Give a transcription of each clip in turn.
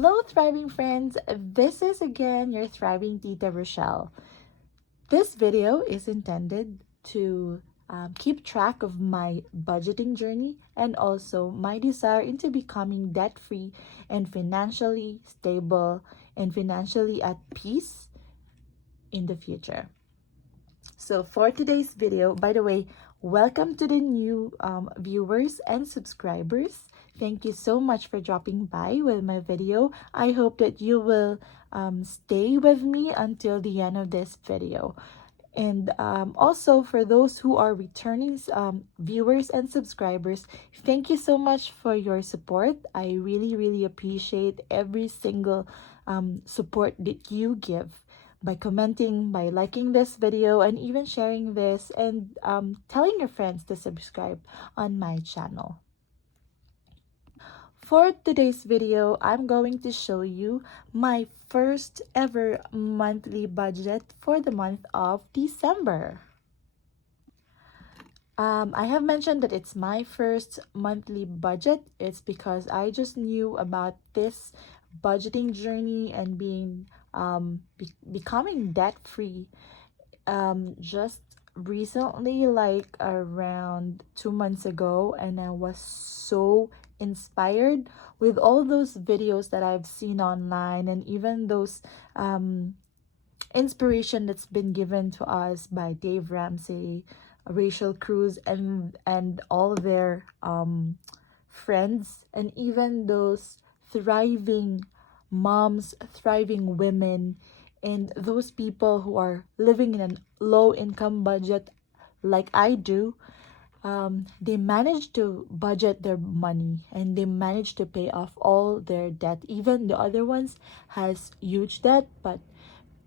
Hello, thriving friends. This is again your thriving Tita Rochelle. This video is intended to keep track of my budgeting journey and also my desire into becoming debt free and financially stable and financially at peace in the future. So for today's video, by the way, welcome to the new viewers and subscribers. Thank you so much for dropping by with my video. I hope that you will stay with me until the end of this video. And also for those who are returning viewers and subscribers, thank you so much for your support. I really appreciate every single support that you give by commenting, by liking this video, and even sharing this and telling your friends to subscribe on my channel. For today's video, I'm going to show you my first ever monthly budget for the month of December. I have mentioned that it's my first monthly budget. It's because I just knew about this budgeting journey and becoming debt free just recently, like around 2 months ago, and I was so inspired with all those videos that I've seen online and even those inspiration that's been given to us by Dave Ramsey, Rachel Cruz, and all their friends, and even those thriving moms, thriving women, and those people who are living in a low income budget like I do. They managed to budget their money and they managed to pay off all their debt. Even the other ones has huge debt, but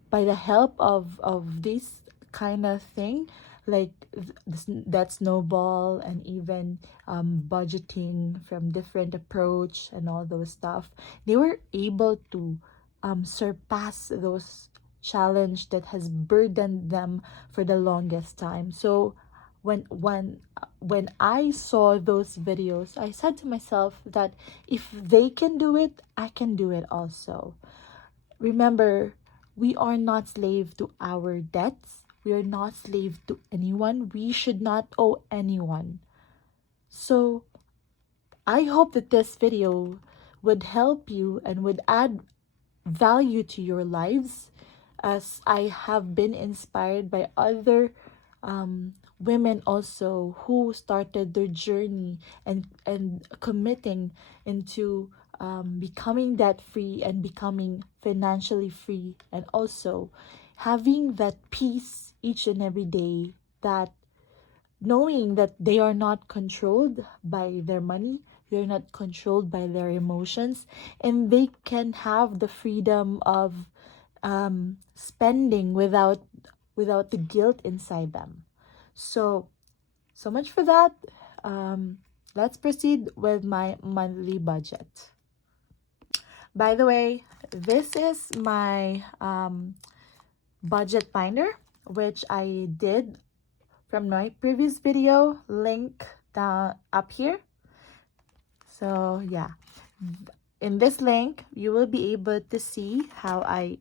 by the help of this kind of thing, like that snowball and even budgeting from different approach and all those stuff, they were able to surpass those challenge that has burdened them for the longest time. So when I saw those videos, I said to myself that if they can do it, I can do it also. Remember, we are not slave to our debts. We are not slave to anyone. We should not owe anyone. So I hope that this video would help you and would add value to your lives, as I have been inspired by other women also who started their journey and committing into becoming debt free and becoming financially free, and also having that peace each and every day, that knowing that they are not controlled by their money, they're not controlled by their emotions, and they can have the freedom of spending without the guilt inside them. So much for that. Let's proceed with my monthly budget. By the way, this is my budget finder, which I did from my previous video, link down up here. So yeah, in this link you will be able to see how I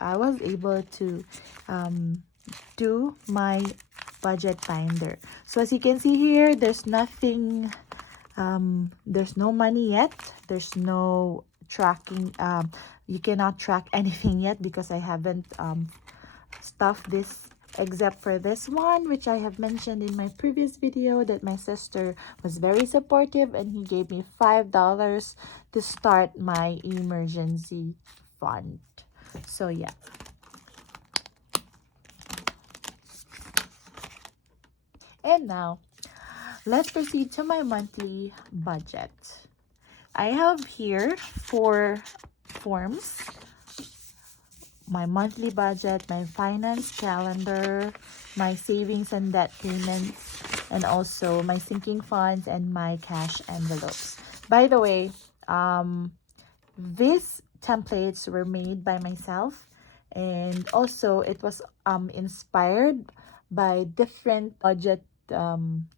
was able to do my budget finder. So as you can see here, there's nothing, there's no money yet, there's no tracking, you cannot track anything yet because I haven't stuffed this, except for this one, which I have mentioned in my previous video, that my sister was very supportive and he gave me $5 to start my emergency fund. So yeah. And now let's proceed to my monthly budget. I have here 4 forms: my monthly budget, my finance calendar, my savings and debt payments, and also my sinking funds and my cash envelopes. By the way, these templates were made by myself, and also it was inspired by different budget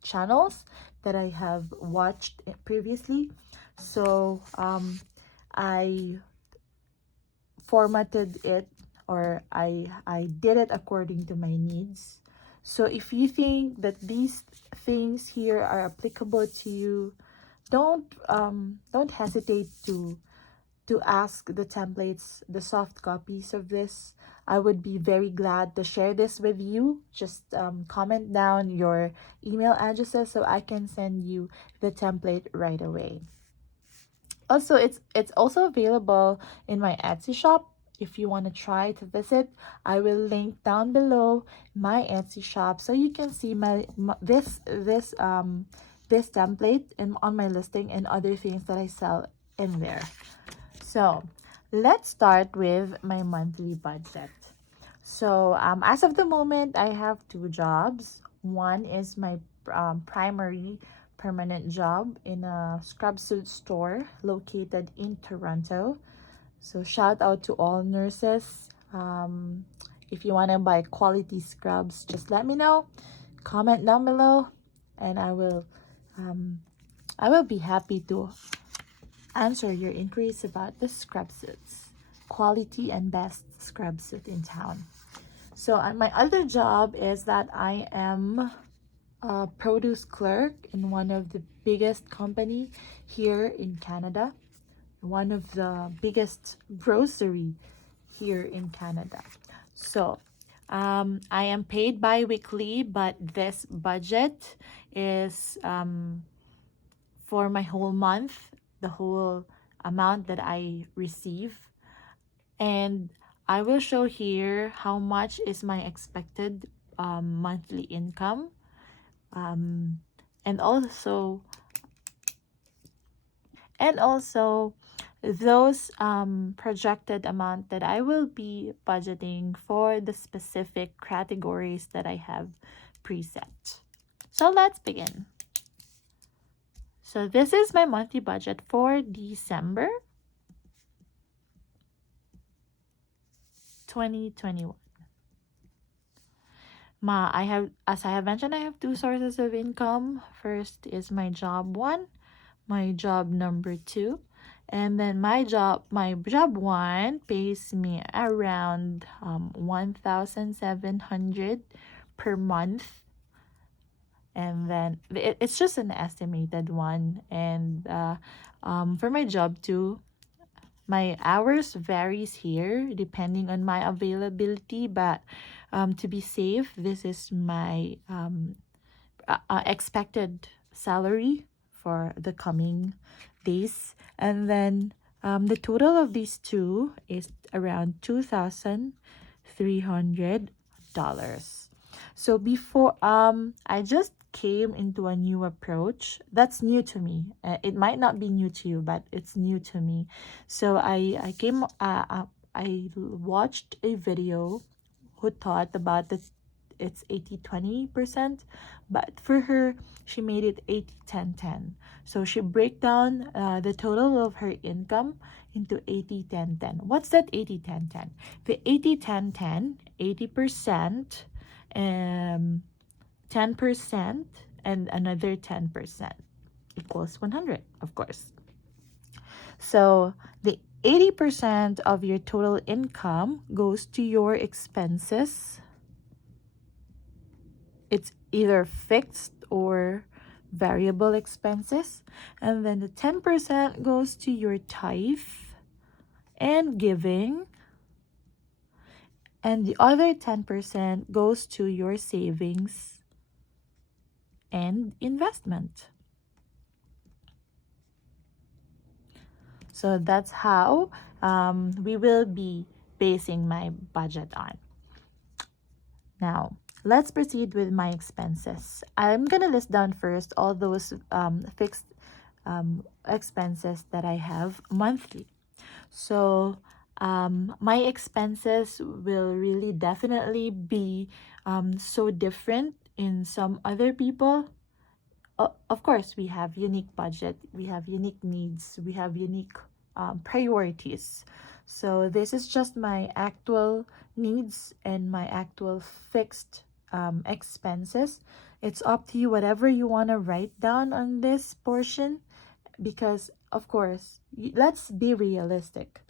channels that I have watched previously. So I formatted it, or I did it according to my needs. So if you think that these things here are applicable to you, don't hesitate to ask the templates, the soft copies of this. I would be very glad to share this with you. Just comment down your email addresses so I can send you the template right away. Also, it's also available in my Etsy shop. If you want to try to visit, I will link down below my Etsy shop so you can see this template and on my listing and other things that I sell in there. So let's start with my monthly budget. So as of the moment, I have two jobs. One is my primary permanent job in a scrub suit store located in Toronto. So shout out to all nurses. If you want to buy quality scrubs, just let me know. Comment down below, and I will be happy to answer your inquiries about the scrub suits. Quality and best scrub suit in town. So my other job is that I am a produce clerk in one of the biggest company here in Canada, one of the biggest grocery here in Canada. So I am paid bi-weekly, but this budget is for my whole month, the whole amount that I receive. And I will show here how much is my expected monthly income, and also those projected amount that I will be budgeting for the specific categories that I have preset. So let's begin. So this is my monthly budget for December 2021. As I have mentioned, I have two sources of income. First is my job one, my job number two, and then my job one pays me around 1,700 per month, and then it's just an estimated one. And for my job two, my hours varies here depending on my availability, but to be safe, this is my expected salary for the coming days. And then the total of these two is around $2,300. So before I just came into a new approach that's new to me. It might not be new to you, but it's new to me. So I watched a video who taught about it's 80-20%, but for her she made it 80-10-10. So she break down the total of her income into 80-10-10. What's that 80-10-10? The 80-10-10, 80%, 10%, and another 10% equals 100, of course. So the 80% of your total income goes to your expenses. It's either fixed or variable expenses. And then the 10% goes to your tithe and giving. And the other 10% goes to your savings and investment. So that's how we will be basing my budget on. Now, let's proceed with my expenses. I'm going to list down first all those fixed expenses that I have monthly. So my expenses will really definitely be so different in some other people. Of course, we have unique budget, we have unique needs, we have unique priorities. So this is just my actual needs and my actual fixed expenses. It's up to you, whatever you want to write down on this portion, because of course, let's be realistic.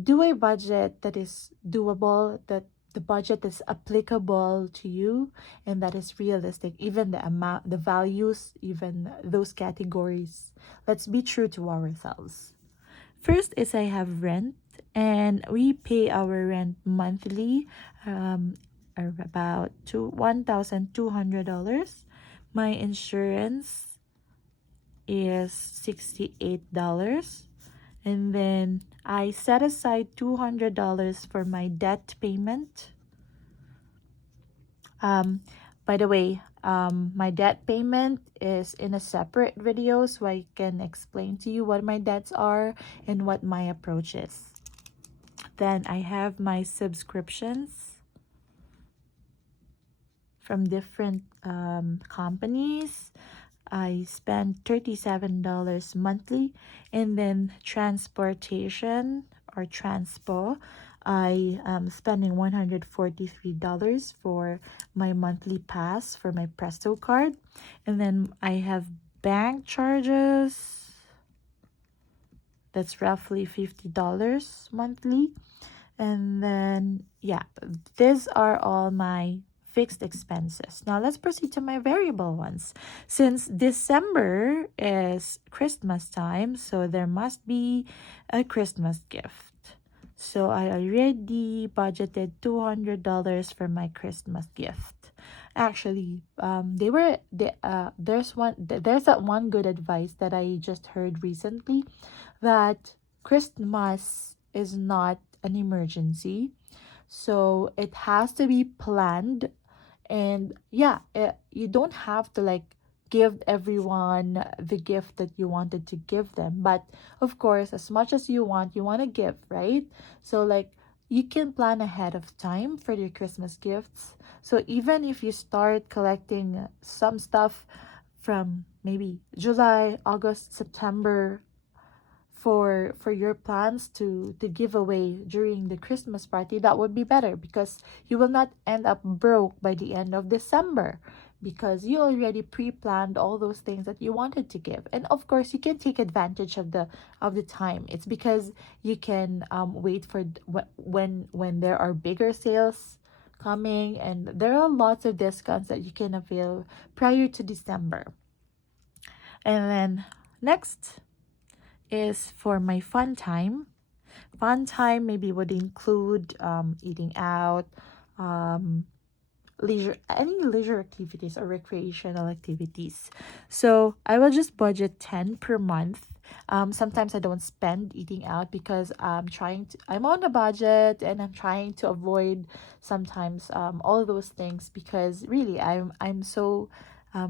do a budget that is doable, that the budget is applicable to you, and that is realistic, even the amount, the values, even those categories. Let's be true to ourselves. First is I have rent, and we pay our rent monthly, um, about $1,200. My insurance is $68. And then I set aside $200 for my debt payment. Um, by the way, my debt payment is in a separate video, so I can explain to you what my debts are and what my approach is. Then I have my subscriptions from different companies. I spend $37 monthly. And then transportation or transpo, I am spending $143 for my monthly pass for my Presto card. And then I have bank charges. That's roughly $50 monthly. And then, yeah, these are all my fixed expenses. Now let's proceed to my variable ones. Since December is Christmas time, so there must be a Christmas gift. So I already budgeted $200 for my Christmas gift. Actually, there's that one good advice that I just heard recently, that Christmas is not an emergency. So it has to be planned. And yeah, you don't have to like give everyone the gift that you wanted to give them. But of course, as much as you want to give, right? So like you can plan ahead of time for your Christmas gifts. So even if you start collecting some stuff from maybe July, August, September, for your plans to give away during the Christmas party, that would be better, because you will not end up broke by the end of December, because you already pre-planned all those things that you wanted to give. And of course, you can take advantage of the time. It's because you can wait for when there are bigger sales coming, and there are lots of discounts that you can avail prior to December. And then next is for my fun time. Fun time maybe would include eating out, um, any leisure activities or recreational activities. So I will just budget 10 per month. Sometimes I don't spend eating out because I'm on a budget, and I'm trying to avoid sometimes all of those things, because really I'm so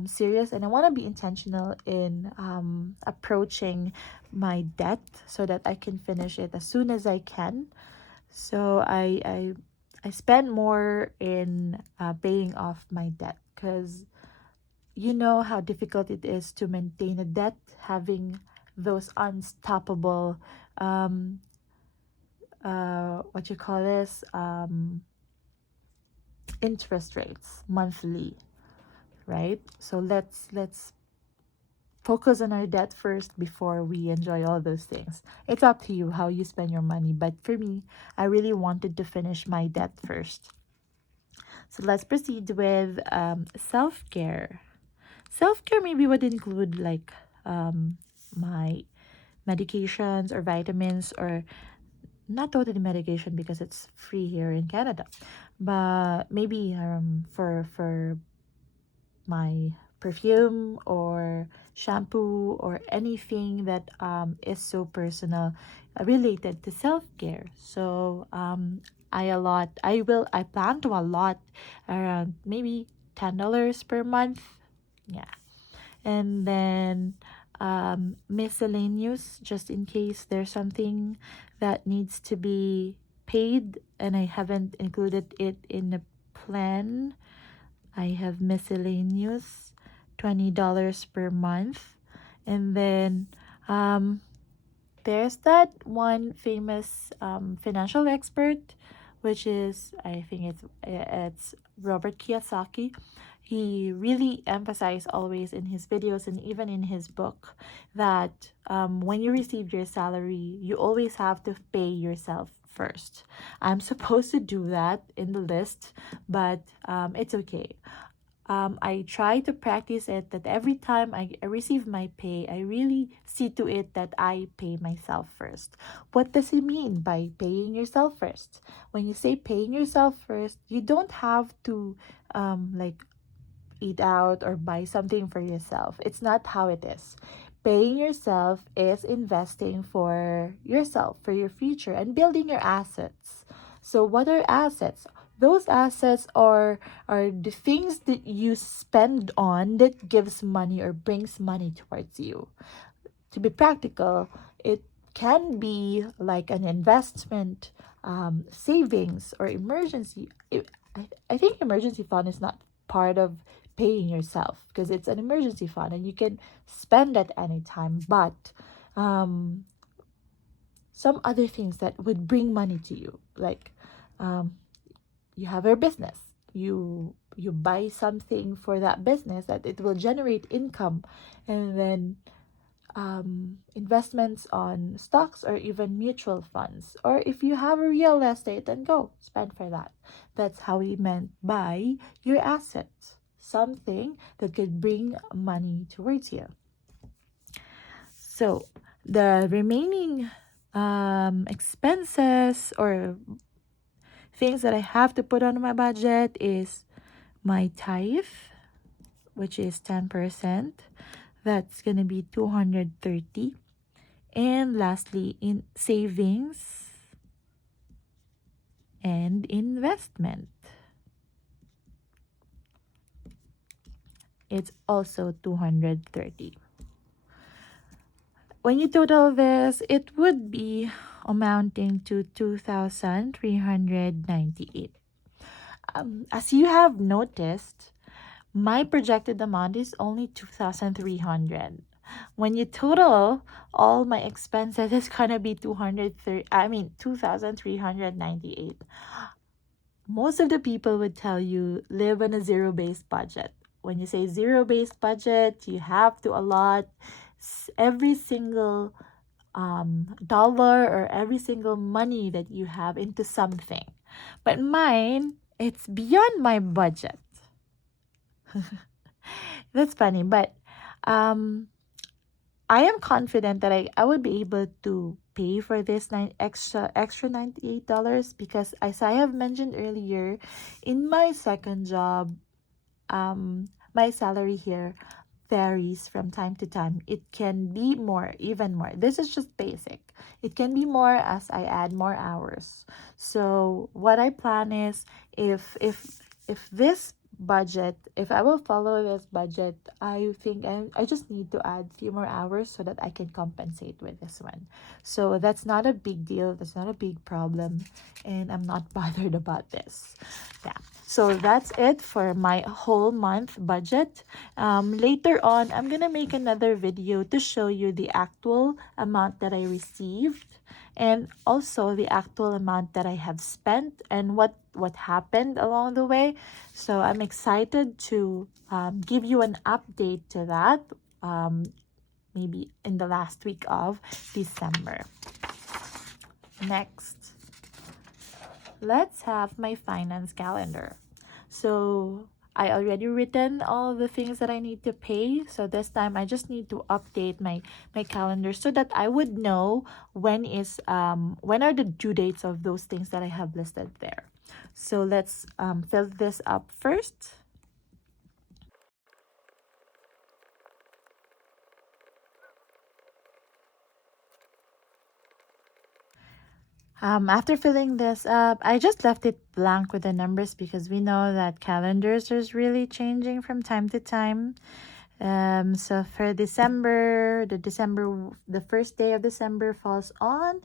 serious, and I want to be intentional in approaching my debt so that I can finish it as soon as I can. So I spend more in paying off my debt, because you know how difficult it is to maintain a debt, having those unstoppable what you call this, interest rates monthly, right? So let's focus on our debt first before we enjoy all those things. It's up to you how you spend your money, but for me, I really wanted to finish my debt first. So let's proceed with self-care. Self-care maybe would include like my medications or vitamins, or not totally medication because it's free here in Canada, but maybe for my perfume or shampoo or anything that is so personal, related to self-care. So I plan to allot around maybe $10 per month. Yeah. And then miscellaneous, just in case there's something that needs to be paid and I haven't included it in the plan. I have miscellaneous, $20 per month. And then there's that one famous financial expert, which is, I think it's Robert Kiyosaki. he really emphasized always in his videos and even in his book that when you receive your salary, you always have to pay yourself first. I'm supposed to do that in the list, but it's okay. I try to practice it that every time I receive my pay, I really see to it that I pay myself first. What does it mean by paying yourself first? When you say paying yourself first, you don't have to like eat out or buy something for yourself. It's not how it is. Paying yourself is investing for yourself, for your future, and building your assets. So, what are assets? Those assets are the things that you spend on that gives money or brings money towards you. To be practical, it can be like an investment, savings, or emergency. I think emergency fund is not part of paying yourself because it's an emergency fund and you can spend at any time. But um, some other things that would bring money to you, like um, you have your business, you buy something for that business that it will generate income, and then investments on stocks or even mutual funds. Or if you have a real estate, then go spend for that. That's how we meant by your assets, something that could bring money towards you. So the remaining expenses or things that I have to put on my budget is my tithe, which is 10%. That's going to be 230. And lastly, in savings and investment, it's also 230. When you total this, it would be amounting to 2,398. As you have noticed, my projected amount is only 2,300. When you total all my expenses, it's gonna be 2,398. Most of the people would tell you live on a zero-based budget. When you say zero-based budget, you have to allot every single dollar or every single money that you have into something. But mine, it's beyond my budget. That's funny, but um, I am confident that I would be able to pay for this extra $98 because as I have mentioned earlier, in my second job, my salary here varies from time to time. It can be more, even more. This is just basic. It can be more as I add more hours. So what I plan is if this budget, if I will follow this budget, I think I just need to add few more hours so that I can compensate with this one. So that's not a big deal. That's not a big problem, and I'm not bothered about this. Yeah. So that's it for my whole month budget. Later on, I'm gonna make another video to show you the actual amount that I received and also the actual amount that I have spent and what happened along the way. So I'm excited to give you an update to that, maybe in the last week of December. Next, let's have my finance calendar. So I already written all the things that I need to pay. So this time I just need to update my calendar so that I would know when are the due dates of those things that I have listed there. So let's fill this up first. After filling this up, I just left it blank with the numbers because we know that calendars is really changing from time to time. So for December, the first day of December falls on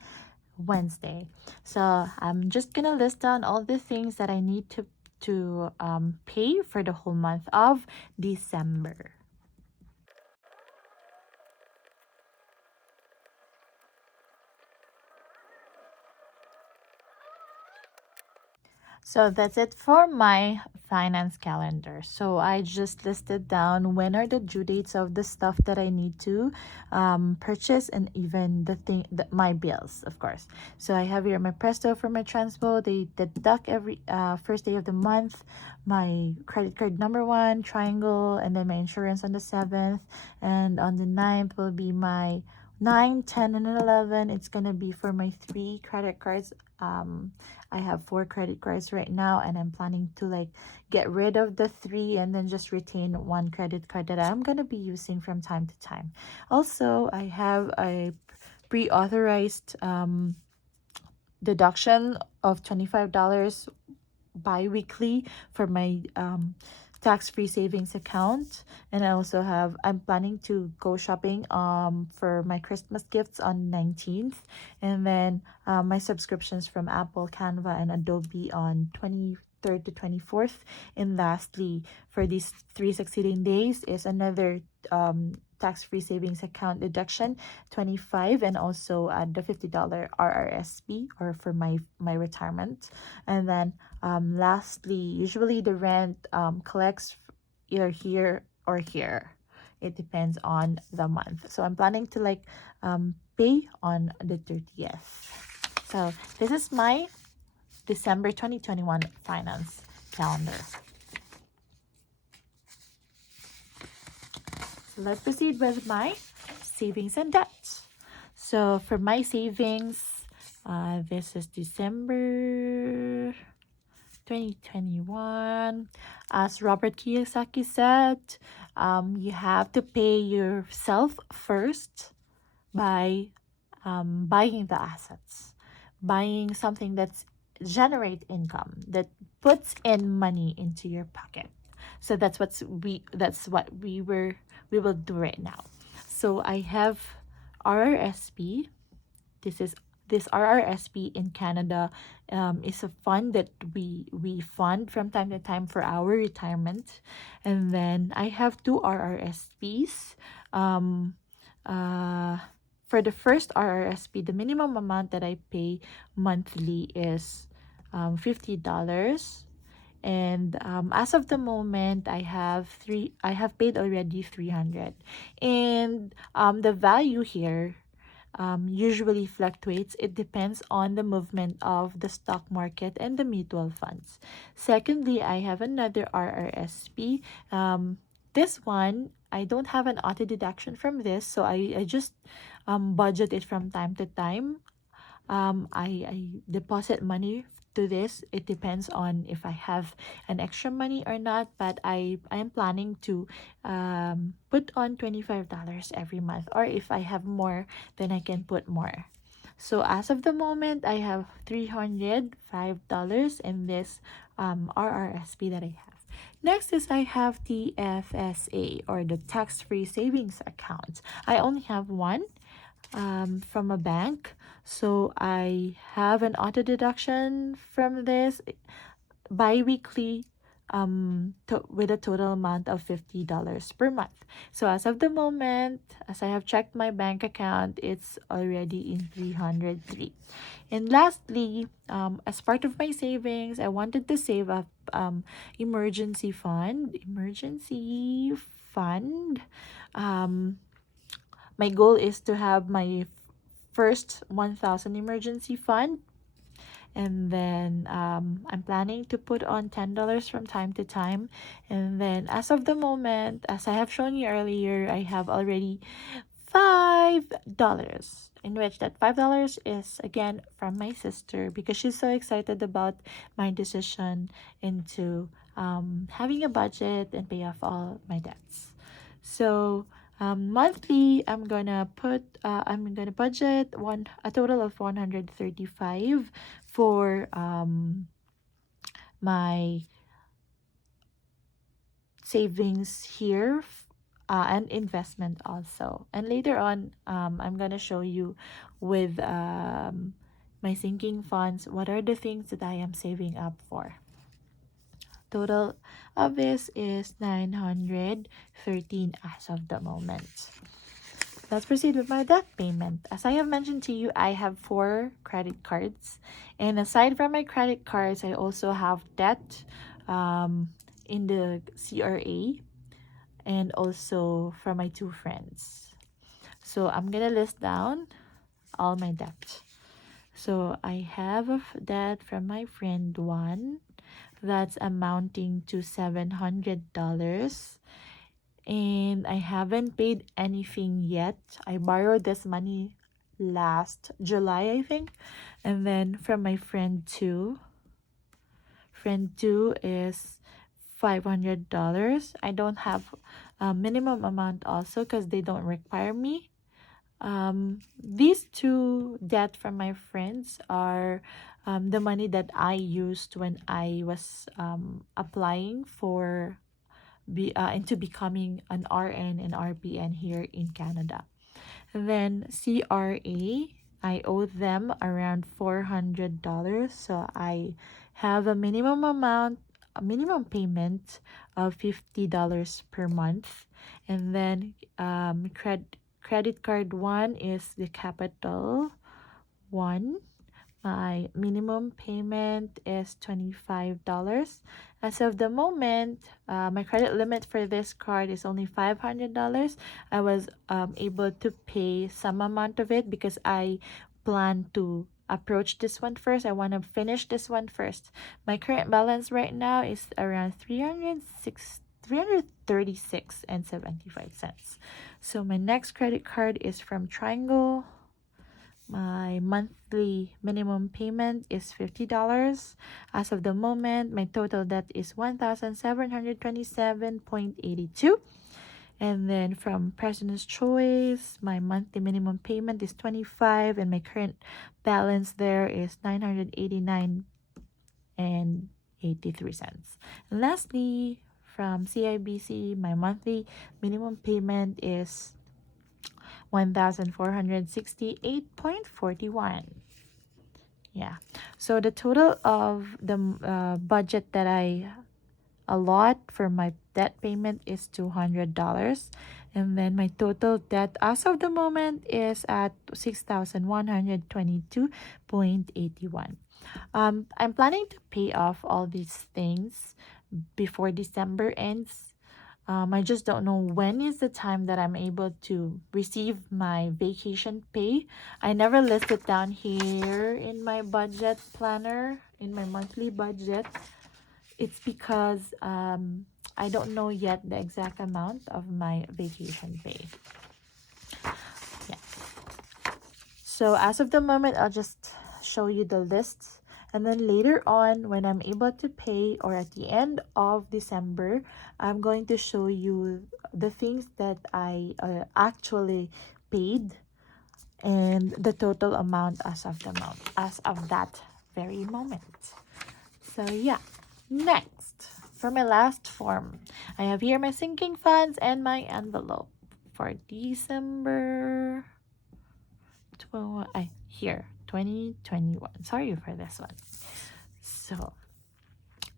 Wednesday. So I'm just gonna list down all the things that I need to pay for the whole month of December. So that's it for my finance calendar. So I just listed down when are the due dates of the stuff that I need to purchase, and even my bills, of course. So I have here my Presto for my transpo. They deduct every first day of the month, my credit card number one, Triangle, and then my insurance on the 7th. And on the 9th will be my 9, 10, and 11. It's gonna be for my 3 credit cards. I have 4 credit cards right now, and I'm planning to like get rid of the 3 and then just retain 1 credit card that I'm gonna be using from time to time. Also, I have a pre-authorized deduction of $25 bi-weekly for my tax-free savings account. And I also have, I'm planning to go shopping for my Christmas gifts on 19th, and then my subscriptions from Apple, Canva, and Adobe on 23rd to 24th. And lastly, for these 3 succeeding days is another tax-free savings account deduction, 25, and also the $50 RRSP, or for my retirement. And then lastly, usually the rent collects either here or here. It depends on the month. So I'm planning to like pay on the 30th. So this is my December 2021 finance calendar. So let's proceed with my savings and debts. So for my savings, this is December 2021. As Robert Kiyosaki said, you have to pay yourself first by buying the assets, buying something that's generate income, that puts in money into your pocket. So that's what we will do right now. So I have RRSP. This RRSP in Canada is a fund that we fund from time to time for our retirement. And then I have 2 RRSPs. Um, for the first RRSP, the minimum amount that I pay monthly is $50. And as of the moment, I have paid already 300. And the value here usually fluctuates. It depends on the movement of the stock market and the mutual funds. Secondly, I have another RRSP. This one, I don't have an auto deduction from this, so I just budget it from time to time. I deposit money to this. It depends on if I have an extra money or not, but I am planning to put on $25 every month, or if I have more, then I can put more. So as of the moment, I have $305 in this RRSP that I have. Next is I have the FSA, or the tax-free savings account. I only have one from a bank. So I have an auto deduction from this bi-weekly with a total amount of $50 per month. So as of the moment, as I have checked my bank account, it's already in 303. And lastly, as part of my savings, I wanted to save up emergency fund. My goal is to have my first 1,000 emergency fund, and then I'm planning to put on $10 from time to time. And then as of the moment, as I have shown you earlier, I have already $5, in which that $5 is again from my sister, because she's so excited about my decision into having a budget and pay off all my debts. So monthly, I'm gonna budget a total of 135 for my savings here, and investment also. And later on, I'm gonna show you with my sinking funds what are the things that I am saving up for. Total of this is 913 as of the moment. let's proceed with my debt payment. As I have mentioned to you, I have 4 credit cards. And aside from my credit cards, I also have debt in the CRA and also from my 2 friends. So I'm gonna list down all my debt. So I have a debt from my friend 1 that's amounting to $700. And I haven't paid anything yet. I borrowed this money last July, I think. And then from my friend 2, friend 2 is $500. I don't have a minimum amount also because they don't require me. These 2 debt from my friends are the money that I used when I was applying for into becoming an RN and RPN here in Canada. Then CRA, I owe them around $400. So I have a minimum amount, a minimum payment of $50 per month. And then credit card 1 is the Capital One. My minimum payment is $25. As of the moment, my credit limit for this card is only $500. I was able to pay some amount of it because I plan to approach this one first. I want to finish this one first. My current balance right now is around 336 and 75 cents. So my next credit card is from Triangle. My monthly minimum payment is $50. As of the moment, my total debt is $1,727.82. And then from President's Choice, my monthly minimum payment is $25, and my current balance there is $989 and 83 cents. And lastly, from CIBC, my monthly minimum payment is $1,468.41. Yeah. So the total of the budget that I allot for my debt payment is $200. And then my total debt as of the moment is at $6,122.81. I'm planning to pay off all these things before December ends. I just don't know when is the time that I'm able to receive my vacation pay. I never list it down here in my budget planner, in my monthly budget. It's because I don't know yet the exact amount of my vacation pay. Yeah. So as of the moment, I'll just show you the list. And then later on, when I'm able to pay, or at the end of December, I'm going to show you the things that I actually paid and the total amount as of that very moment. So yeah, next, for my last form, I have here my sinking funds and my envelope for December 2021. Sorry for this one. So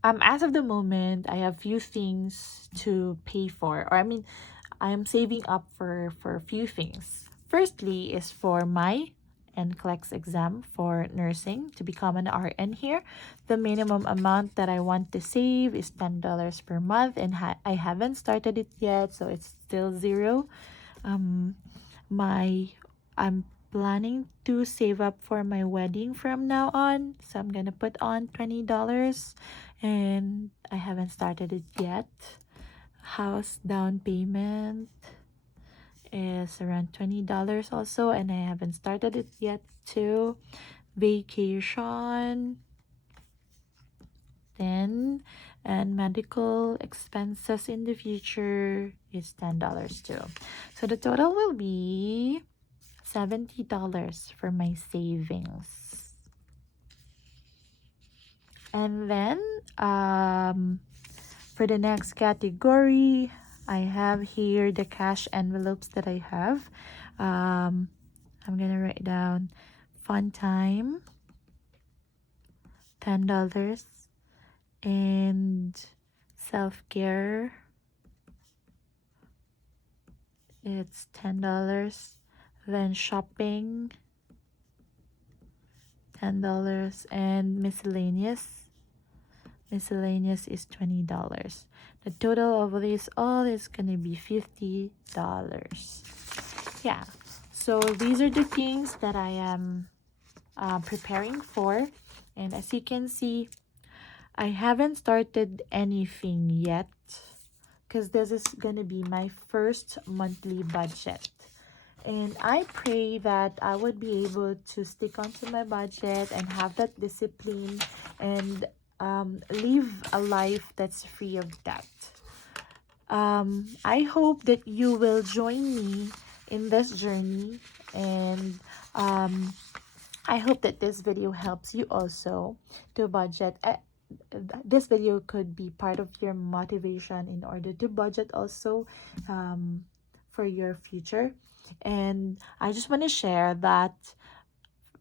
as of the moment, I have few things to pay for, or I mean, I'm saving up for a few things. Firstly is for my NCLEX exam for nursing to become an RN here. The minimum amount that I want to save is $10 per month, and I haven't started it yet, so it's still zero. I'm planning to save up for my wedding from now on, so I'm gonna put on $20, and I haven't started it yet. House down payment is around $20 also, and I haven't started it yet too. Vacation 10, and medical expenses in the future is $10 too. So the total will be $70 for my savings. And then for the next category, I have here the cash envelopes that I have. I'm gonna write down fun time, $10, and self-care, it's $10. Then shopping, $10, and miscellaneous. Miscellaneous is $20. The total of this all is gonna be $50. Yeah, so these are the things that I am preparing for, and as you can see, I haven't started anything yet because this is gonna be my first monthly budget, and I pray that I would be able to stick onto my budget and have that discipline and live a life that's free of debt. I hope that you will join me in this journey, and I hope that this video helps you also to budget. This video could be part of your motivation in order to budget also for your future. And I just want to share that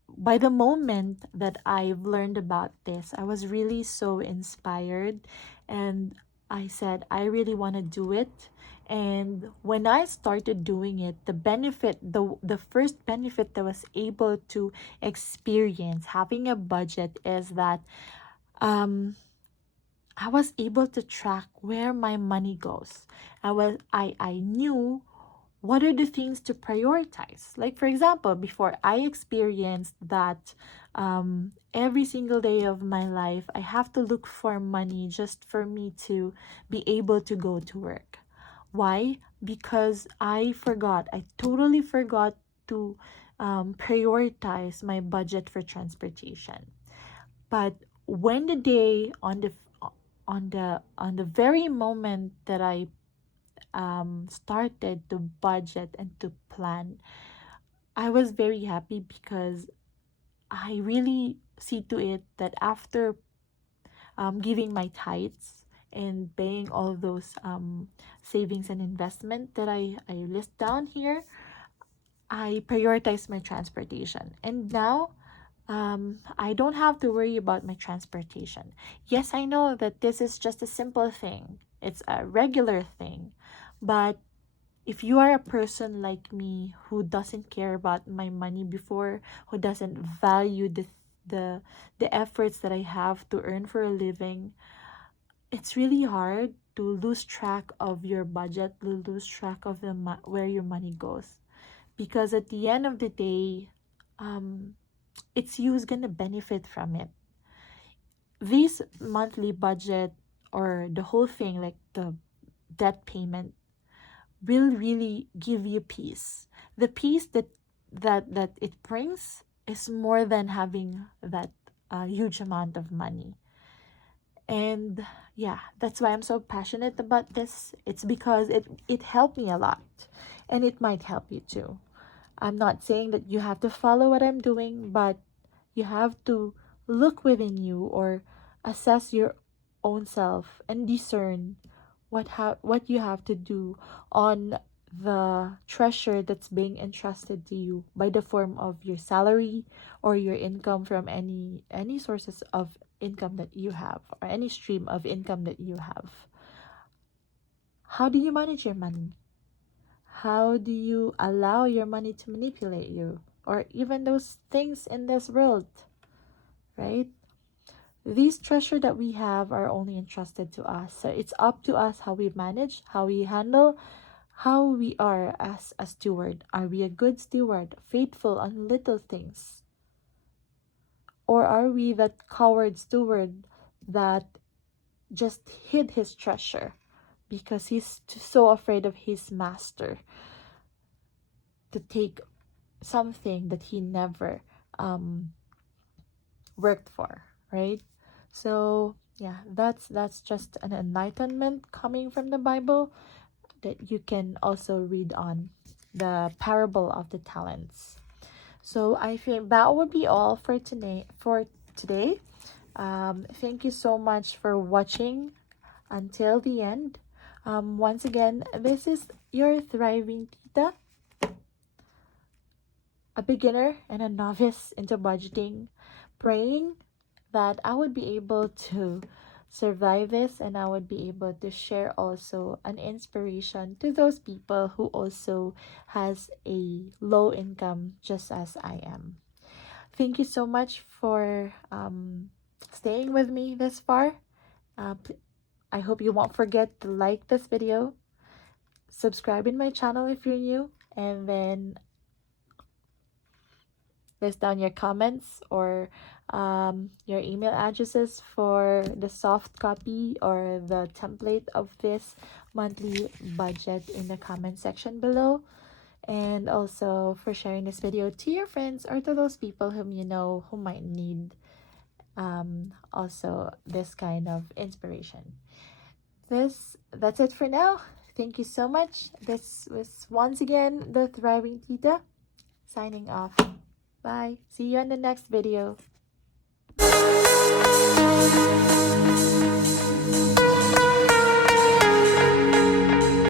by the moment that I've learned about this, I was really so inspired, and I said, I really want to do it. And when I started doing it, the first benefit that I was able to experience having a budget is that um I was able to track where my money goes. I knew what are the things to prioritize. Like for example, before I experienced that every single day of my life I have to look for money just for me to be able to go to work. Why? Because I totally forgot to prioritize my budget for transportation. But when the day on the very moment that I started to budget and to plan, I was very happy because I really see to it that after giving my tithes and paying all those savings and investment that I list down here, I prioritize my transportation. And now I don't have to worry about my transportation. Yes, I know that this is just a simple thing, it's a regular thing, but if you are a person like me who doesn't care about my money before, who doesn't value the the efforts that I have to earn for a living, it's really hard to lose track of your budget, to lose track of where your money goes, because at the end of the day, um, it's you who's gonna benefit from it. This monthly budget or the whole thing, like the debt payment, will really give you peace. The peace that it brings is more than having that huge amount of money. And yeah, that's why I'm so passionate about this. It's because it helped me a lot, and it might help you too. I'm not saying that you have to follow what I'm doing, but you have to look within you or assess your own self and discern what you have to do on the treasure that's being entrusted to you by the form of your salary or your income from any sources of income that you have, or any stream of income that you have. How do you manage your money? How do you allow your money to manipulate you, or even those things in this world, right? These treasure that we have are only entrusted to us. So it's up to us how we manage, how we handle, how we are as a steward. Are we a good steward, faithful on little things? Or are we that coward steward that just hid his treasure because he's so afraid of his master to take something that he never worked for, right? So yeah, that's just an enlightenment coming from the Bible that you can also read on the parable of the talents. So I think that would be all for today. Thank you so much for watching until the end. Once again, this is your thriving tita, a beginner and a novice into budgeting, praying that I would be able to survive this, and I would be able to share also an inspiration to those people who also has a low income just as I am. Thank you so much for staying with me this far. I hope you won't forget to like this video, subscribe in my channel if you're new, and then list down your comments or your email addresses for the soft copy or the template of this monthly budget in the comment section below. And also for sharing this video to your friends or to those people whom you know who might need also this kind of inspiration. That's it for now. Thank you so much. This was once again the Thriving Tita signing off. Bye. See you in the next video.